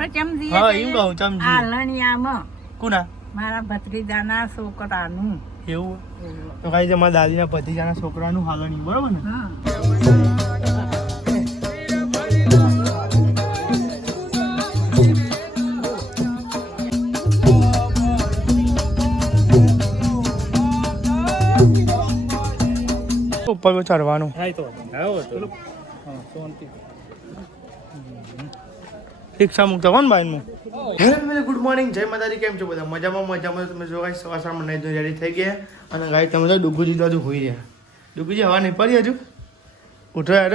હા એમ કહું ચમચી આલણિયામાં કુના? મારા ભત્રીજાના છોકરાનું. એવું? તો કાંઈ તમારા દાદીના ભતીજાના છોકરાનું હાલણી બરોબર ને? હા ઉપર ચડવાનું. હા તો હા તો. શાંતિ. રિક્ષા મૂકતા કોણ બાઈન હું હેલો મેલે ગુડ મોર્નિંગ. જય માતાજી, કેમ છો બધા? મજામાં મજામાં. તમે જો ગાઈ સવાર સવારમાં નહીં રેડી થઈ ગયા. અને ગાઈ તમે તો ડુગુજી તો હજુ હોઈ રહ્યા. ડુગુજી હવા નહીં પડી હજુ? ઉઠો યાર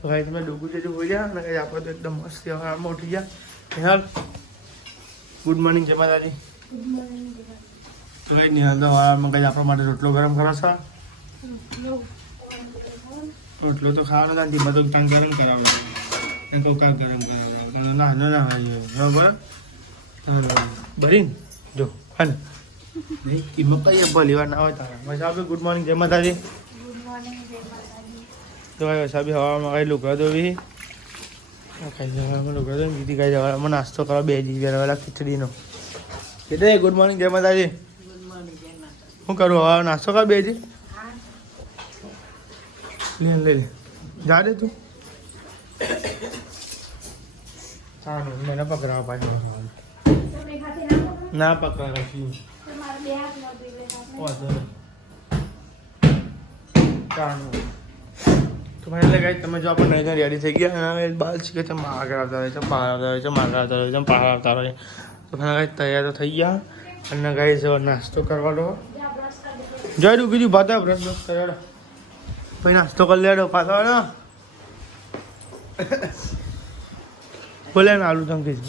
તો ગાઈ તમે ડુગુજી હજુ હોઈ રહ્યા? અને ગાઈ આપણે તો એકદમ મસ્ત હવામાં ઉઠી ગયા. હેલ ગુડ મોર્નિંગ જય માતાજી. તો ગાઈ નિહાલ તો હવામાં ગાઈ આપણા માટે રોટલો ગરમ કરો છો. રોટલો તો ખાવાનો નથી કાંઈ ગરમ કરાવડે એ કહું કાંઈ ગરમ કરાવડે ના ના ના ભાઈ બરાબર ભરીને, જો નહીં કિંમત કઈ ભલી વાર ના હોય તારા. વસાબી ગુડ મોર્નિંગ જય માતાજી. તો ભાઈ વસાબી હવામાં કઈ લુગડા દોવી ખાઈ જવામાં લુગડા દોવી બીજી ખાઈ જવામાં નાસ્તો કરવા બે જી વેલા ખીચડીનો. કીધે ગુડ મોર્નિંગ જય માતાજી. શું કરું, હવે નાસ્તો કર બે જી લે લે લે. જા દે તું. સારું મને પકડાવા પાછું. ના પકડા કશું વાંધો નહીં. સારું. તો એટલે ગાઈ તમે જો આપણે નહીં રેડી થઈ ગયા અને છે કે તમે આગળ આવતા રહે છે, બહાર આવતા રહે છે માગ આવતા રહે છે બહાર આવતા રહે તો ભાઈ ગાઈ તૈયાર તો થઈ ગયા. અને ગાઈ જો નાસ્તો કરવાનો જય કીધું ભાતા બ્રશ બ્રશ કર્યો પછી નાસ્તો કરી લેડો પાછો બોલે ને આલુ છે.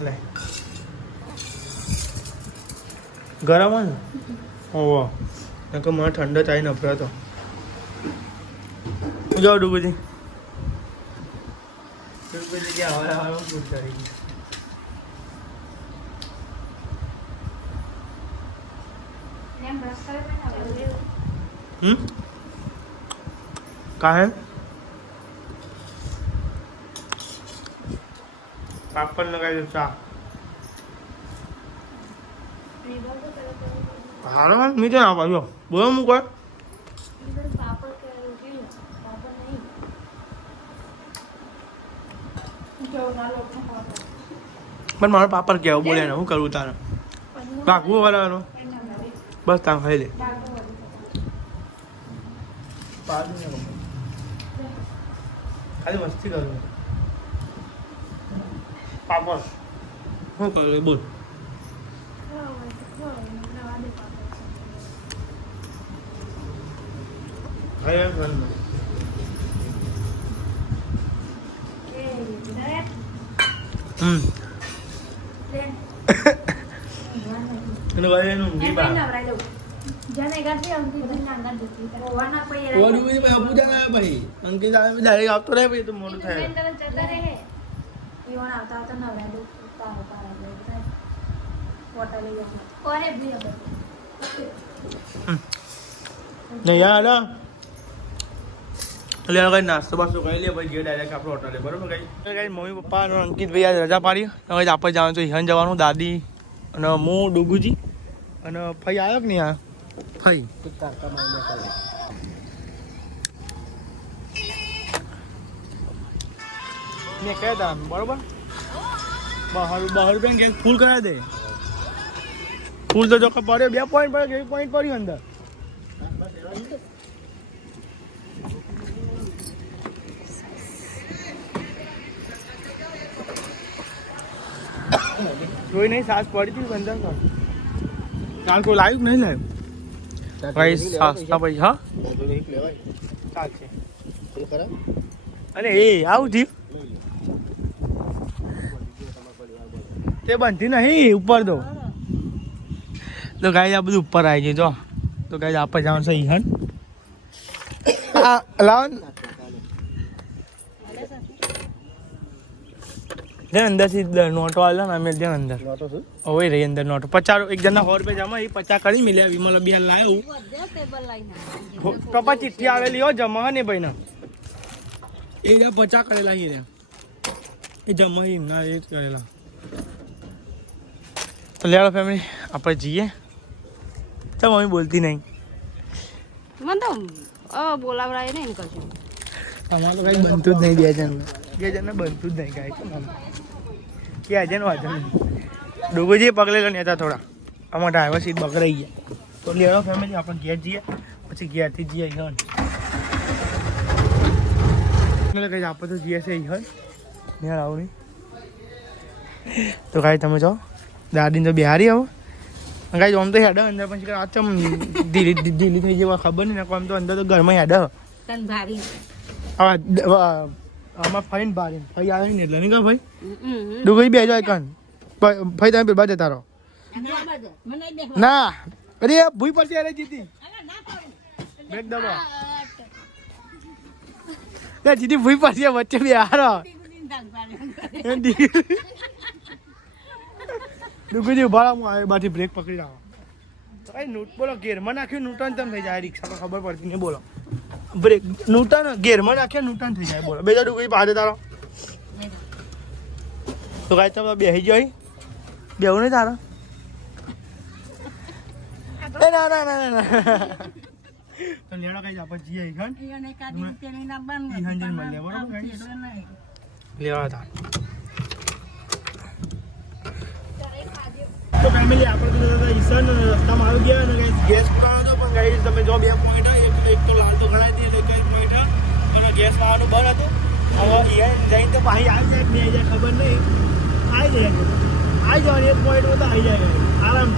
લે. ગરમ હોય ને? ઓહો. નકર મને ઠંડો ચાઈ નફરો તો જાઉં ડૂબુજી ડૂબુજી હવે હવે હું? ગુડ है ગઈ लगाई ચા. હાલો મીઠે ના પાડ્યો બોલો મૂકો પણ મારો પાપડ કેવો બોલે હું કરવું તારે? ભાગવું વરાવાનું. બસ તાર ખાઈ લે ખાલી મસ્તી કરું પાપડ શું કરું બોલ ખાઈ એમ ખાઈ હમ અને ભાઈ એનું ઊંઘી બા ઓડી ઓડી ભાઈ પૂજા જાને ભાઈ. અંકિત આવે ડાયરેક્ટ આવતો રહે ભાઈ તો મોડું થાય. નહીં યાર એટલે હવે નાસ્તો બાસ્તો કરી લે પછી જે ડાયરેક્ટ આપણે હોટલે બરોબર કઈ? કઈ મમ્મી પપ્પા અને અંકિત ભાઈ આજ રજા પાડી. હવે આપણે જવાનું છે હિહન જવાનું દાદી અને હું ડુગુજી. અને ફઈ આવ્યો કે નહીં આ? ફઈ. મેં કહે તા બરોબર? બહાર બહાર રૂપિયા કે ફૂલ કરાવી દે. ફૂલ તો જો પડે પડ્યો બે પોઈન્ટ પડ્યો એક પોઈન્ટ પડ્યું અંદર? કોઈ નહીં સાસ પડી હતી બંધ કર કાલ કોઈ લાવ્યું નહીં લાવ્યું. ભાઈ સસ્તા પૈસા અરે એ આવું થયું? તે બનતી નહીં ઉપર તો તો ગાઈ આ બધું ઉપર આવી ગયું જો. તો ગાઈ આપણે જવાનું છે ઈહન આ લાવ ને. ત્યાં અંદરથી નોટો આવેલા ને અમે ત્યાં અંદર હવે રહી અંદર નોટો પચાસ એક જણા સો રૂપિયા જમા એ પચાસ કરી મિલ્યા વિમલ બિહાર લાવ્યું કપા ચિઠ્ઠી આવેલી હો જમા ને ભાઈ ના એ રહ્યા પચાસ કરેલા હી રે એ જમા એમના એ જ કરેલા તો લેવા ફેમિલી આપણે જઈએ તો મમ્મી બોલતી નહીં મને તો અ બોલાવરાય નહીં કશું અમારે કઈ બનતું જ નહીં બે જણ બે જણને બનતું જ નહીં કાંઈ કે આજે વાંધો નહીં. ડુગુજી પગલે લઈને હતા થોડા. અમારા ડ્રાઈવર સીટ બગડાઈ ગયા. તો લેવા ફેમિલી આપણે ઘેર જઈએ. પછી ઘેરથી જઈએ અહીં કઈ આપણે તો જઈએ છે અહીં ને આવું નહીં. તો કાંઈ તમે જાઓ. દાદીને તો બિહારી આવો. કાંઈ આમ તો હેડો અંદર પછી આ ચમ ઢીલી ઢીલી થઈ જવા ખબર નહીં ને આમ તો અંદર તો ઘરમાં હેડો. હા ભારી આ દ- આ- આમાં ફાઈન બારીન. ફાઈ આવે ને એટલે નહીં કા ભાઈ? ડુગરી બે જાય કણ ફાઈ તમે પેલા જતા રહો ના. અરે ભૂઈ પડશે અરે જીતી. બેગ દબા એ જીતી ભૂઈ પડશે વચ્ચે બે હારો. ડુગરી ઊભા હું આવે બાથી બ્રેક પકડી રાખ. તો નૂટ બોલો ગેરમાં નાખ્યું નૂટન તેમ થઈ જાય રિક્ષામાં ખબર પડતી નહીં બોલો. બ્રેક નૂટન ગેરમાં નાખ્યા નૂટન થઈ જાય બોલો બેજા ડુગરી પાછળ તારો તો કાંઈ તમે બેસી જાય બેવું નહીં તારો એ ના ના ના ના, તો લેડો કઈ આપણે જઈએ ઈખન ઈ જઈને મળે, બરોબર, લેવા તો ફેમિલી આપણે તો ઈશાન રસ્તામાં આવી ગયા અને ગેસ પુરાવાનો હતો પણ guys, તમે જો બે પોઈન્ટ એક તો લાલ તો ગણાય દે એક પોઈન્ટ અને ગેસ લાવવાનું બંધ હતું. હવે ઈયન જઈને તો પાછી આવી જાય બે હજાર ખબર નહીં. આવી જાય. આવી જવાની એક પોઈન્ટમાં તો આવી જાય. આરામ.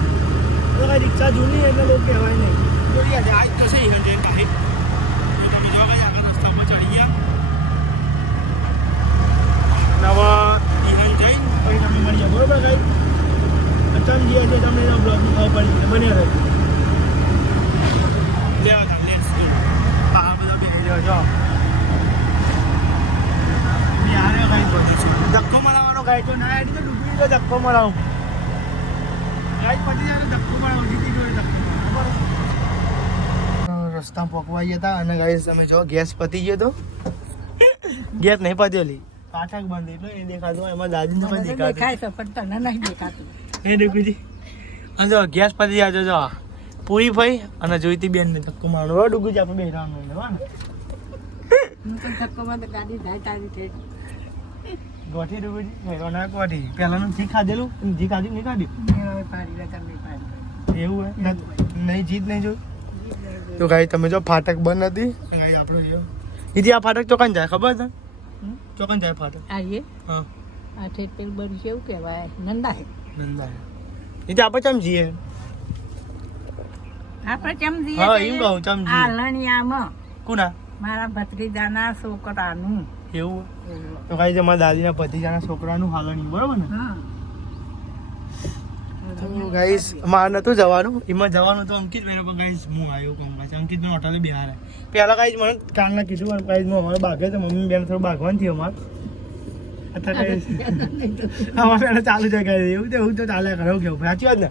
તો કાંઈ રિક્ષા જૂની એટલે લોકો કહેવાય નહીં. જોડી આજે આજ તો છે ઈયન જઈને બીજા ભાઈ આગળ રસ્તામાં ચડી ગયા. નવા ઇહન જઈને પછી તમે મળીએ બરોબર કઈ તમે જે છે તમને એના બ્લોગની ખબર પડી મને રહે લેવા તા લેટ્સ ગો હા જો. ધક્કો મરાવવાનો ગાય તો ના એટલે ડૂબી ધક્કો મરાવું ગાય પતી જાય ધક્કો મરાવું જીતી જોડે ધક્કો રસ્તા પકવાઈ હતા અને ગાઈસ તમે જો ગેસ પતી ગયો તો. ગેસ નહીં પતેલી પાઠક બંધ એટલે એ દેખાતું એમાં દાદીને પણ દેખાતું. દેખાય છે પણ તને નહીં દેખાતું. એ દેખુજી. અને જો ગેસ પતી જાય જો. પૂરી ભાઈ અને જોઈતી બેન ને ધક્કો મારવાનો. ડુગુજી આપણે બે રામ લઈને હો ને હું તો ધક્કોમાં તો ગાડી જાય તારી છે ગોઠી ડુગુજી નહીં ગોઠી. પહેલાનું જી ખાધેલું જી ખાધું નહીં ખાધું. મેળવે પાડી નહીં પાડી. એવું હે? ન- નહીં જીત નહીં જોયું તો ગાઈ તમે જો ફાટક બંધ હતી. ગાઈ આપણો જો દીદી આ ફાટક ચોકન જાય ખબર છે? ચોકન જાય ફાટક. આવીએ હા. આ ઠેઠ પેલ બની કેવું કહેવાય. નંદા નંદા દીદી આપણે ચમ જઈએ આપણે જઈએ હા? એમ કહું, ચમ જઈએ. કુના? મારા ભત્રીજાના છોકરાનું. એવું? તો કઈ તમારા દાદીના ભત્રીજાના છોકરાનું હાલણી બરોબર ને? હા. તો ગાઈસ મારે નતું જવાનું. એમાં જવાનું તો અંકિત ભાઈ પણ ગાઈસ હું આવ્યો કહું ગાઈસ અંકિત ને હોટલે બિહાર પહેલા ગાઈસ મને કાલના કીધું પણ ગાઈસ હું અમારે બાગે તો મમ્મી બેન થોડું બાગવાન થયું અમારે. અત્યારે ગાઈસ અમારે એને ચાલુ છે ગાઈસ એવું તો એવું તો ચાલે કરે કેવું સાચી વાત ને?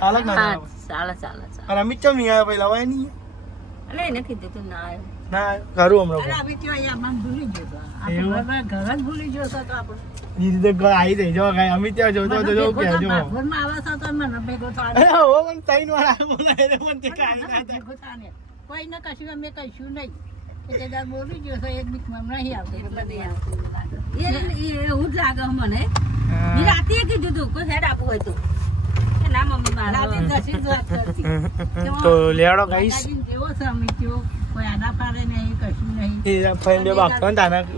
ચાલે જ ના હા ચાલે. ચાલે અમિત ચમ નહીં આવ્યા હોય નહીં. એટલે એને કીધું તું ના આવ્યો ના કરું હમણાં અરે આવી ત્યાં અહીંયા ભૂલી ગયો તો. આપણે ઘર જ ભૂલી ગયો તો આપણે દીદી તો આવી જાય જો ગાઈ અમિત ત્યાં જોતો તો જો ભેગો કહેજો. થા- ભાગવનમાં આવે તો મને ભેગો થવાનો. અરે હો પણ ત્રણ વાર આવ્યો બોલાય એટલે મને તે કાંઈ ના થાય. ભેગો થાને. કશું અમે કહીશું નહીં. કે બોલી ગયો તો એક બીકમાં નહીં આવતી. એટલે નહીં આવતું. એ એ એવું જ લાગે મને રાતે કીધું તું કોઈ હેડ આપવું હોય તો. તો લેવાડો ગાઈસ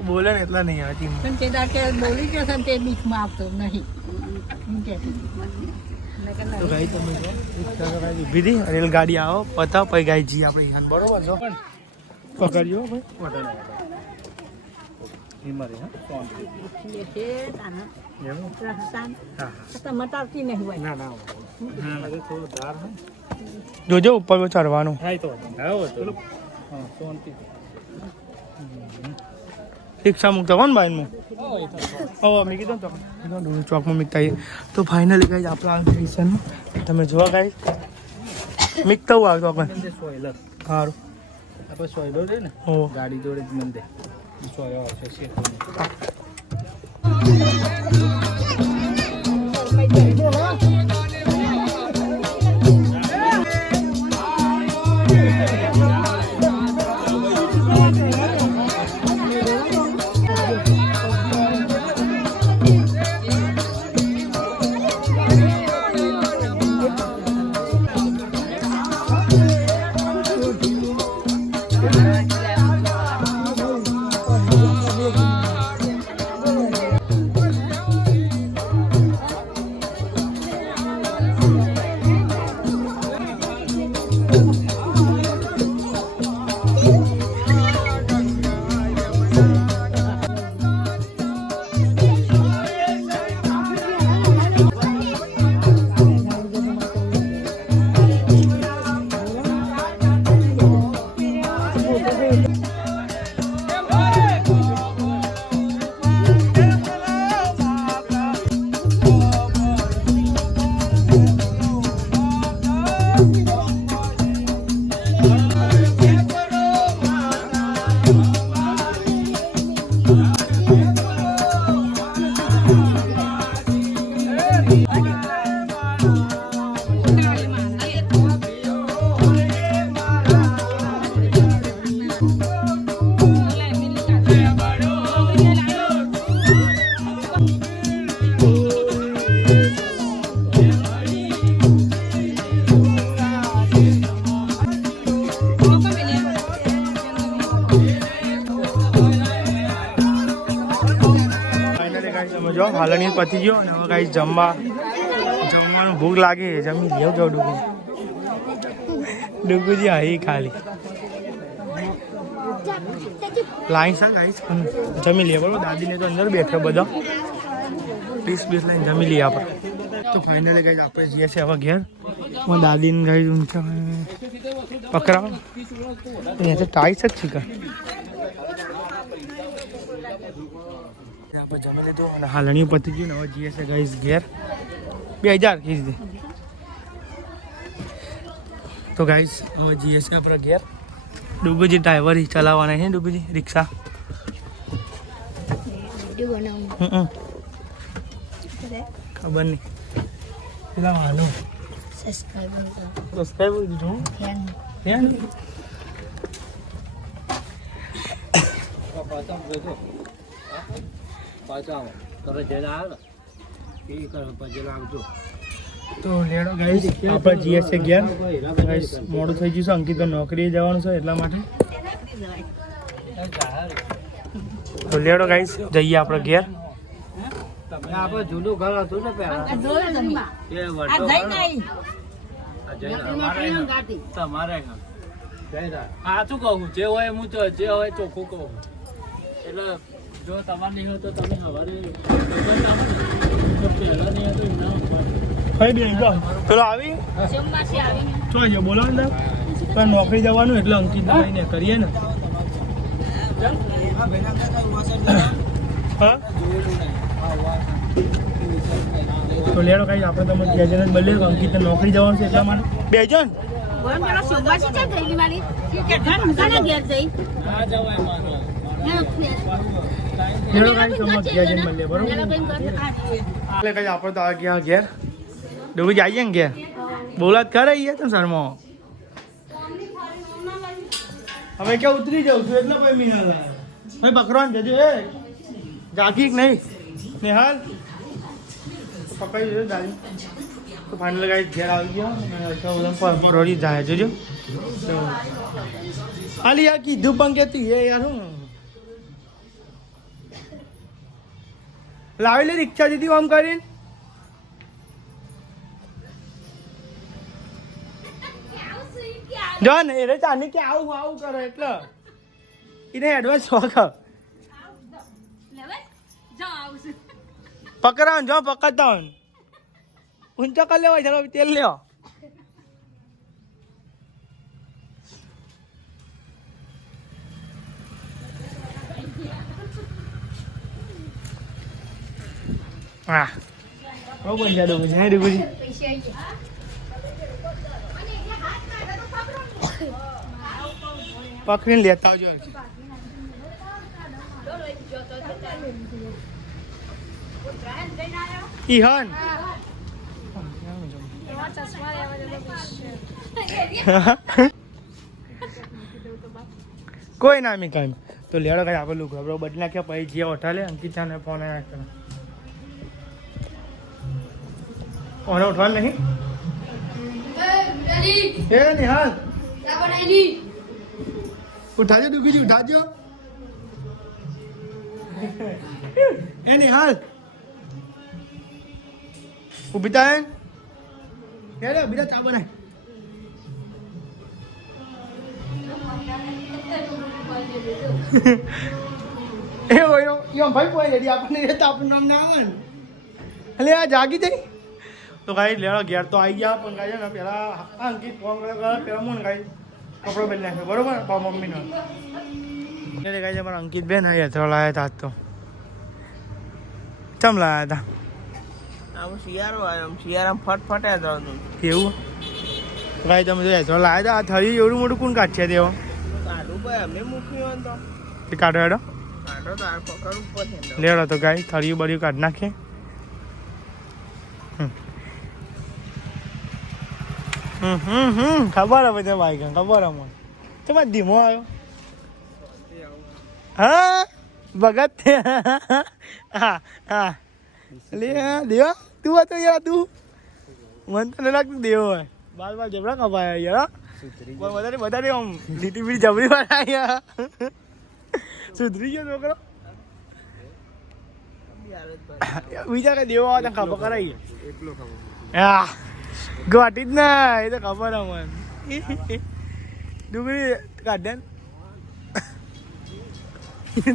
બોલે ને એટલા નહીં આવતી પણ તે દાડ બોલી જશે તે બીકમાં આવતો નહીં. એમ કે. તો નહીં. ગાઈ તમે જો રિક્ષા તો ગાઈ ઊભી હતી અને એ ગાડી આવો પતાવ પછી ગાય જી આપણે બરોબર છો? પકડ્યો ભાઈ? હિમારી હા? શાંતિ છે. એવું રસ્તાન. તો મટાવતી નહીં હોય. ના ના હા. થોડો ધાર હા? જોજો ઉપર ચડવાનું. હા તો આવો તો. હા શાંતિ રિક્ષા મૂકતા કોણ બાઈન ઓ ઓ મેં કીધું ને કીધું ચોકમાં મીકતા તો ફાઇનલી ગાઈઝ આપણા સ્ટેશન તમે જોવા ગાઈઝ મીકતા હું આવતો આપણે સારું આપણે સોયલો છે ને. ગાડી જોડે જ 좋아 요, 아셔시에들으시 고. જો હાલની પતી ગયો અને હવે કાંઈ જમવા જમવાનું ભૂખ લાગે જમી લેવ જાવ ડુગુ. ડુગુજી હા ખાલી. લાઈન છે ગાઈસ જમી લઈએ, બરોબર? દાદીને તો અંદર બેઠો બધા. પીસ પીસ લઈને જમી લઈએ આપણે. તો ફાઇનલી ગાઈસ આપણે જઈએ છીએ હવે ઘેર. હું દાદીને ગાઈસ પકડાવ. ટાઈસ જ છે આપણે જમી લીધું અને હાલણી પતી ગયું ને હવે જઈએ છે ગાઈઝ ઘેર. બે હજાર કીધી તો ગાઈઝ હવે જઈએ છે આપણા ઘેર. ડુગુજી ડ્રાઈવર ચલાવવાના છે ડુગુજી રિક્ષા. ખબર નહીં. પેલા વાનું સબસ્ક્રાઈબર દીધું. ધ્યાન. પાછા આવો. તમે જઈને આવ્યો ને. એ કરો પછી લાગજો તો લેડો ગાઈસ આપણે જઈએ ગયા ગાઈસ મોડું થઈ ગયું છે. અંકિત નોકરીએ જવાનું છે એટલા માટે. તો લેડો ગાઈસ જઈએ આપણે ઘેર. તમે આપણે જૂનું ઘર હતું ને પહેલા. તમારે શું કહું? જે હોય હું તો જે હોય ચોખ્ખું કહું. એટલે જો તમારે નહીં હોય તો તમે સવારે નહીં. બેન પેલો આવી? તો છે બોલો ને પણ નોકરી જવાનું એટલે અંકિત ને કરીએ ને. હા? તો લેડો કઈ આપણે તમે બે જણ જ મળીએ અંકિત નોકરી જવાનું છે એટલા માટે. બે જણ ઘેર જઈ? એટલે કઈ આપણે તો આ ગયા ઘેર. ડૂબી જઈએ ને ઘેર? બોલાત કરે યાર તમે શર્મો? હવે ક્યાં ઉતરી જાઉં છું એટલે કોઈ મીના ભાઈ પકડવાનું જજો એ. જાગી કે નહીં? નેહાલ? પકડી જજો દાદી તો ફાઇનલ ઘેર આવી ગયો. અને જાય જોજો. તો હાલી યાર કીધું પણ કેતી એ યાર હું? લાવી લે રિક્ષા દીધી આમ કરીને. જો ને એ ચાની કે આવું આવું કરે એટલે. એને એડવાન્સ શોખ પકડાવ જો, પકડતા ઊંચો કર લેવાય ચાલો તેલ લ્યો. હા બહુ પૈસા ડૂબુજી હે ડૂબુજી પકડીને લેતા આવજો હરખી. હન કોઈ ના મી કાંઈ તો લેડો કઈ આપણે બરો બદલી નાખ્યા પછી જે હોટલે અંકિત ને ફોન આવ્યા કરે ઓને ઉઠવાનું નહીં? એ નિહાલ. ઉઠાજો દુખીજી ઉઠાજો એ નિહાલ. ઊભી થાય યાર બીજા ચા બનાય. એ ઓયો યો ભાઈ કોઈ રેડી આપણને એ તો આપણું નામ ના આવે ને. એટલે આ જાગી જઈ? તો કાંઈ લેવા ઘેર તો આવી ગયા પણ ગાઈ ને પેલા અંકિત ફોન કરે પેલા મને ગાઈ કપડો પહેરી નાખ્યો બરોબર? પા મમ્મીનો. એટલે કાંઈ છે મારા અંકિત બેન હા તો લાવ્યા હતા આજ તો. ચમ લાવ્યા હતા આમ શિયાળો આવ્યો શિયાળામાં ફટફટે જવાનું કેવું? કાંઈ તમે જો લાયા હતા આ થળી એવડું મોટું કોણ કાઢશે તેઓ? કાઢું ભાઈ અમે મૂક્યું હોય તો. કાઢો હેડો. લેડો તો ગાય થળીયું બળિયું કાઢી નાખીએ હમ હમ હમ. ખબર હે બધા બાઈક ખબર હે મને. તમે ધીમો આવ્યો. હા? ભગત હા હા. લે હા, દેવા તું હતો યાર તું? મન તો નહીં લાગતું દેવો હોય. બાલ બાલ જબરા કપાયા યાર વધારે વધારે આમ લીટી બીટી જબરી વાળા યાર. સુધરી ગયો છોકરો. બીજા કઈ દેવો આવે તો ખબર કરાઈએ હા. ઘાટી જ ના એ તો ખબર મને. ડુંગળી કાઢે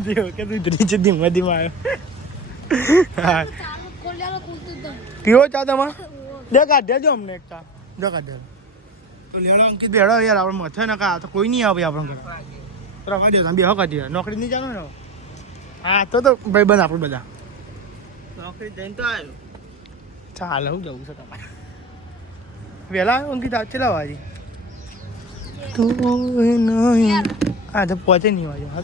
દેવ કે તું ધીમા ધીમા આવ્યો પીવો ચા તમારે? દે કાઢે જો અમને એક ચા. દે કાઢે તો લેડો અંકિત બેડો યાર આપણે મથે ને કા તો કોઈ નહીં આવે આપણે ઘરે. રવા દો તમે બેહો કાઢી નોકરી નહીં ચાલો ને હા તો તો ભાઈ બંધ આપણે બધા. નોકરી જઈને તો આવ્યો ચાલે હું જવું છે તમારે. વહેલા આવ્યો અંકિત ચેલા વાજી તું નહીં. આ તો પહોંચે નહીં વાજો હા.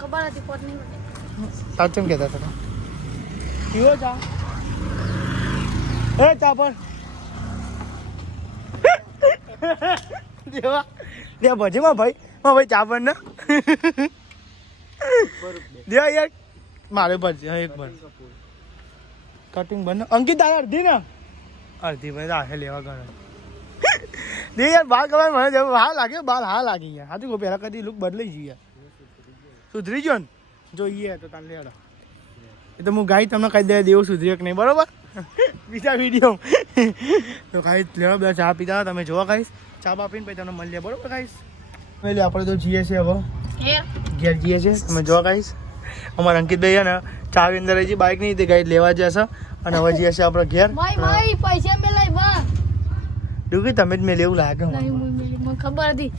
ખબર હતી પોત નહીં સાચું કહેતા હતા? પીવો ચા. એ ચા પર. દેવા. દેવા ભજી માં ભાઈ. માં ભાઈ ચા પર ને. દેવા યાર. મારે ભજી એક ભર. કટિંગ બને અંકિત તારે અડધી ને? અડધી ભાઈ રાખે લેવા ગણે દે યાર બાલ કમાય મને જેવું હા લાગે બાલ હા લાગી યાર. હાથી કોઈ પહેલા કદી લુક બદલાઈ જઈએ યાર. સુધરી ગયો ને? જોઈએ તો તાને લેડો. એ તો હું ગાઈ તમને કહી દે દેવું સુધરી કે નહીં બરોબર? બીજા વીડિયો તો ગાઈ લેવા બધા ચા પીતા તમે જોવા ગાઈશ ચા બા પીને પછી તમને મળીએ બરોબર ગાઈશ એટલે આપણે તો જઈએ છીએ હવે. ઘેર. જઈએ છીએ. તમે જોવા ગાઈશ અમારા અંકિતભાઈ છે ને ચાવી અંદર રહી છે બાઇક નહીં તે ગાઈડ લેવા જશે અને હવે જઈએ છીએ આપણે ઘેર. ભાઈ ભાઈ ડુગી તમે જ મેં લેવું લાગે મને. ખબર હતી.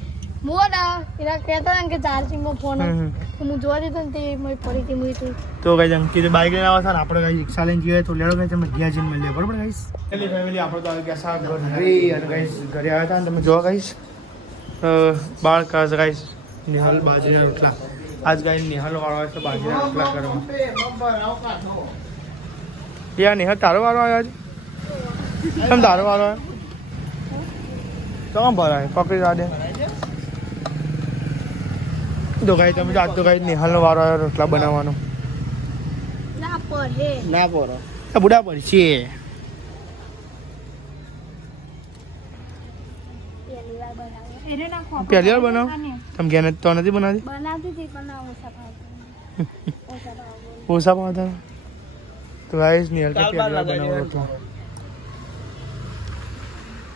હતા. તો કઈ અંકિત બાઈક લઈને આવતા ને આપણે કઈ રિક્ષા લઈને જઈએ તો લેડો કઈ તમે ઘેર જઈને મળીએ. બરોબર ગાઈસ ફેમિલી ફેમિલી આપણે તો આવી ગયા સા ઘરે અને ગાઈસ ઘરે આવ્યા હતા ને તમે જોવા ગાઈસ બાળ કાસ ગાઈસ નિહાલ બાજરીના રોટલા. આજ ગાય નિહાલ વાળો આવે છે બાજુ આટલા કરવા. યાર નિહાલ તારો વાળો આવ્યો આજ? કેમ તારો વાળો આવ્યો? તો ભરાય પકડી રાડે તો ગાઈ તમે આજ તો ગાઈ નિહાલનો વાળો આવ્યો રોટલા બનાવવાનો. ના પર ના પોરો આ બુડા પર છે. પહેલી વાર બનાવે? તમે ઘેર તો નથી બનાવતી? બનાવતી હતી પણ ના ઓછા ભાવતા ઓછા ભાવ ઓછા તો ગાઈસ નિહાલ હલકા બાર બનાવો રોટલા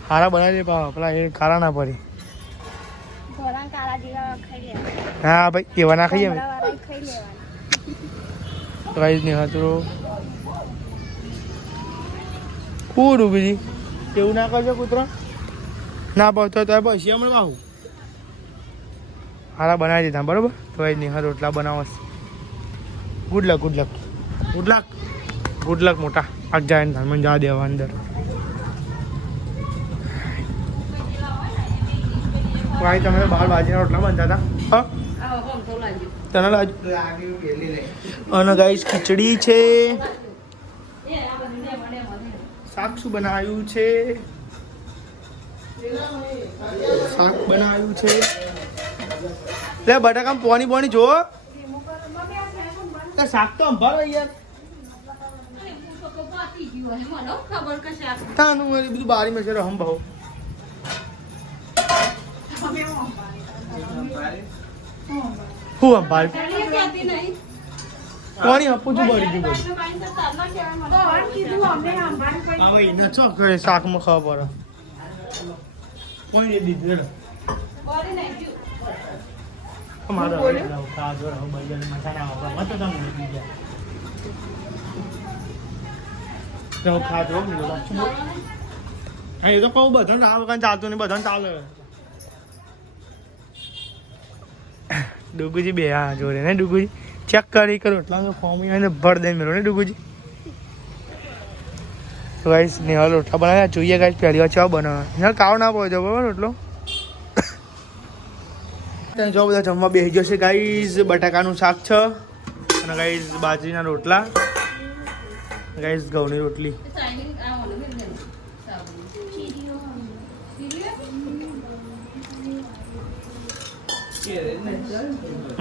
હારા બનાવી દે પાવા પેલા એ ખારા ના પડી. ઘોડા કાળા જેવા ખાઈ લેવા હા ભાઈ એવા ના ખાઈએ તો ગાઈસ નિહાલ તો પૂરું બીજી. એવું ના કરજો કૂતરા. ના પહોંચતો તો પછી હમણાં બાહુ હારા બનાવી દીધા બરોબર? તો ગાઈસ નિહાલ રોટલા બનાવશ. Good luck good luck good luck good luck મોટા. આગ જાય ને મને જવા દેવા અંદર. ભાઈ તમે બાર બાજીના રોટલા બનતા હતા? તને લાજ અને ગાઈસ ખીચડી છે. એ શાક શું બનાવ્યું છે? શાક બનાવ્યું છે. લે બટાકામાં પોની પોની જો તે શાક તો અંભારો યાર. શાક તાનું એ બધું બારી માં છે રહમ ભાવ હું નહીં કોની આપું છું બળી ગયું બધું. હવે એને ચો કરે શાકમાં ખબર પડે. કોઈ દીધું હવે. મત તમે ગયા. ખાજો. હા, એ તો કહું બધાને આ વગર ચાલતું નહીં બધાને ચાલે ડુગુજી બે હા જોડે ને ડુગુજી ચેક કરી કરો એટલા તો ફોર્મ એને ભર દઈ મેળો ને ડુગુજી ગાઈસ ને નેહા રોટલા બનાવ્યા જોઈએ ગાઈસ પહેલી વાર ચાવ બનાવ્યા નેહા કાવ ના પડો બરાબર રોટલો ત્યાં જો બધા જમવા બેસી જશે છે ગાઈસ બટાકાનું શાક છે અને ગાઈઝ બાજરીના રોટલા. ગાઈઝ ઘઉંની રોટલી.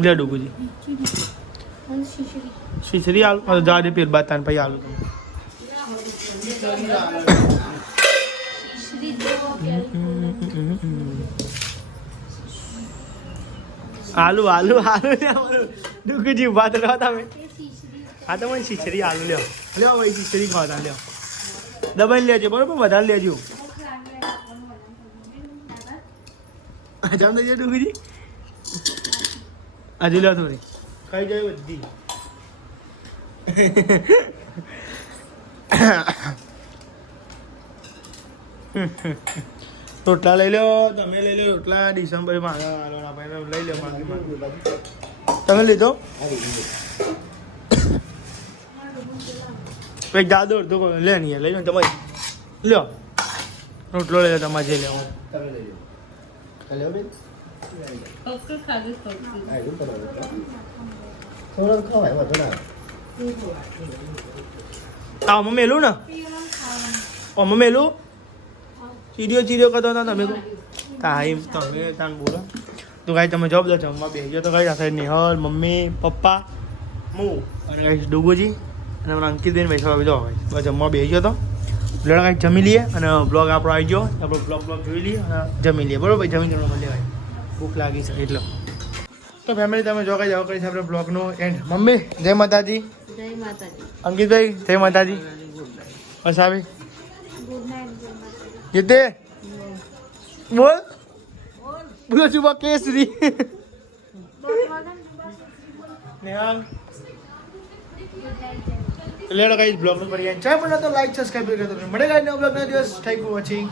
લે ડુગુજી. શીશરી આલુ? જા દે બાતાન પછી આલુ તમે. આલુ આલુ આલુ ડુગુજી ઊભા તો રહો તમે. હા, તો મને શીશરી આલુ લ્યો. લ્યો ભાઈ શીશરી ખાતા લ્યો. દબાઈ લેજો, બરોબર? વધારે લેજો. જમ દેજો ડુગુજી હજુ લ્યો થોડી. ખાઈ જાય બધી. રોટલા લઈ લો તમે લઈ લો રોટલા, ડિસેમ્બરમાં લઈ લો તમે લીધો? એક દાદો અડધો. લે નહીં લઈ લો તમારી. લ્યો. રોટલો લઈ લો તમારે જે લેવો. તમે મેલું ને? આમાં મેલું? ચીડિયો ચીડિયો કરતો હતો તમે ટાઈમ તમે તાન બોલો. તો કાંઈ તમે જવાબ દો જમવા બેસી તો કાંઈ સાથે નિહલ મમ્મી પપ્પા હું અને કાંઈ ડુગુજી અને અમારા અંકિતબેન ભાઈ સવારે જો ભાઈ બસ જમવા બેસી તો. બ્લોગ કાંઈક જમી લઈએ અને બ્લોગ આપણો આવી ગયો. આપણો બ્લોગ બ્લોગ જોઈ લઈએ અને જમી લઈએ. બરાબર જમી જમવા મળીએ ભાઈ. ભૂખ લાગી છે એટલે. તો ફેમિલી તમે જો કઈ જાવ કરી છે આપણે બ્લોગનો એન્ડ મમ્મી જય માતાજી. જય માતાજી. અંકિતભાઈ જય માતાજી. બસ આવી ગુડ નાઇટ. ગુડ નાઇટ જીતે બોલ બોલો શુભા કેસરી નેહાલ લેડો ગાઈસ બ્લોગનું કરીએ ચાય પણ તો લાઈક સબસ્ક્રાઇબ કરી દો મળે ગાઈસ નવો બ્લોગ ના દિવસ થેન્ક યુ વોચિંગ